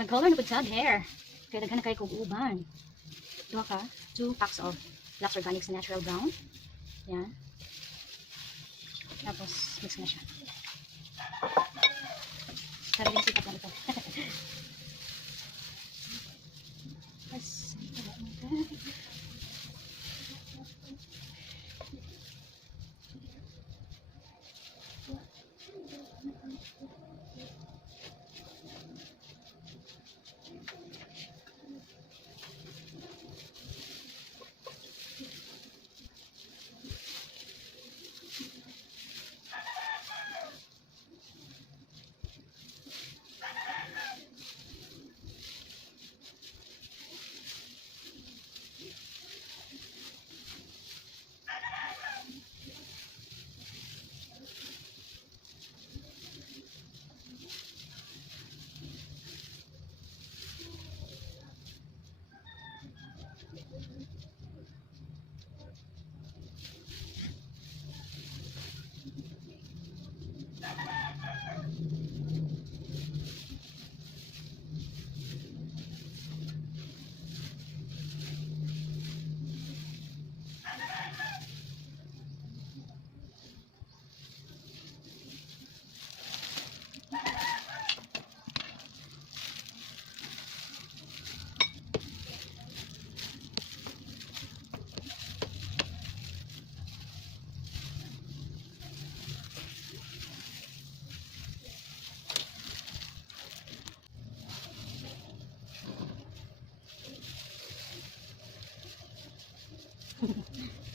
Mag-color na po tag hair. Kaya daghan na kayo kog uban. Duha ka, 2 packs of Lux Organics Natural Brown. Yan. Tapos, mix na siya. Sariling sikat na ito. Yes.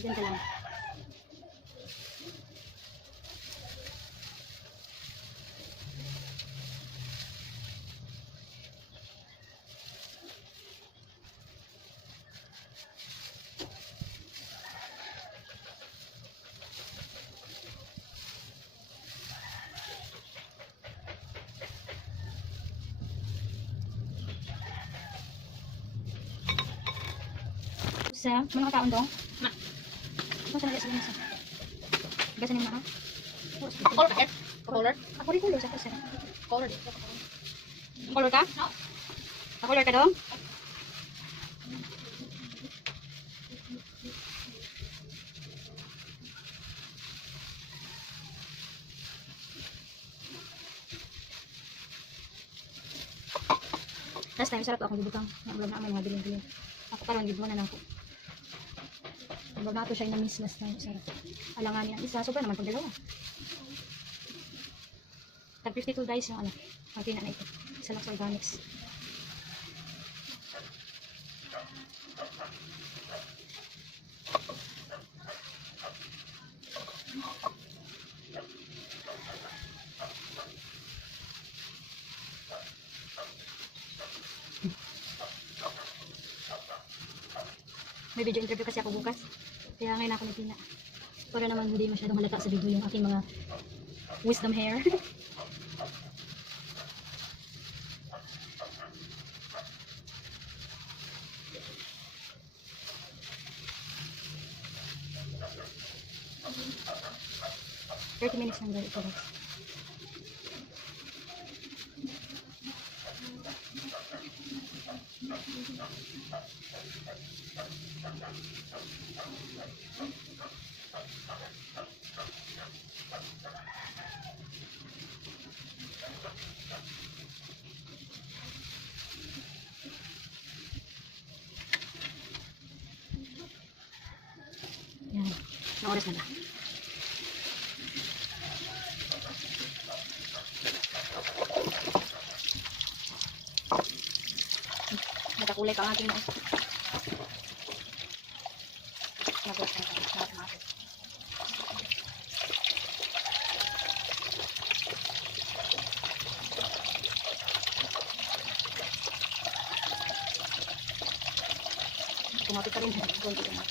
Diyan ka lang. Sa mga kaon dong? Ma. Ito sa nila sa. Gasan ni ma. Color ka? Color? Ako rin color sa kasi. Color din. Color ka? No. Color ka dong? Last time sarap ako gibutang. Naamlag na mga bilin-bilin. Ako karon gid mo na nako. Ang bago siya na miss last time. Sarap. Alangan niya. Isa, sobra naman pag dalawa. Tag 52 guys yung ano. Ang tina na ito. Sa Lux Organics. May video interview kasi ako bukas. Kaya ngayon ako nagpina. Para naman hindi masyadong halata sa video yung aking mga wisdom hair. Minutes lang daw ito guys. Yan. Ang oras na ba? Nakakulay ka ang ating nais. Nagulat ka na. Kumapit ka rin. Kunti ka na.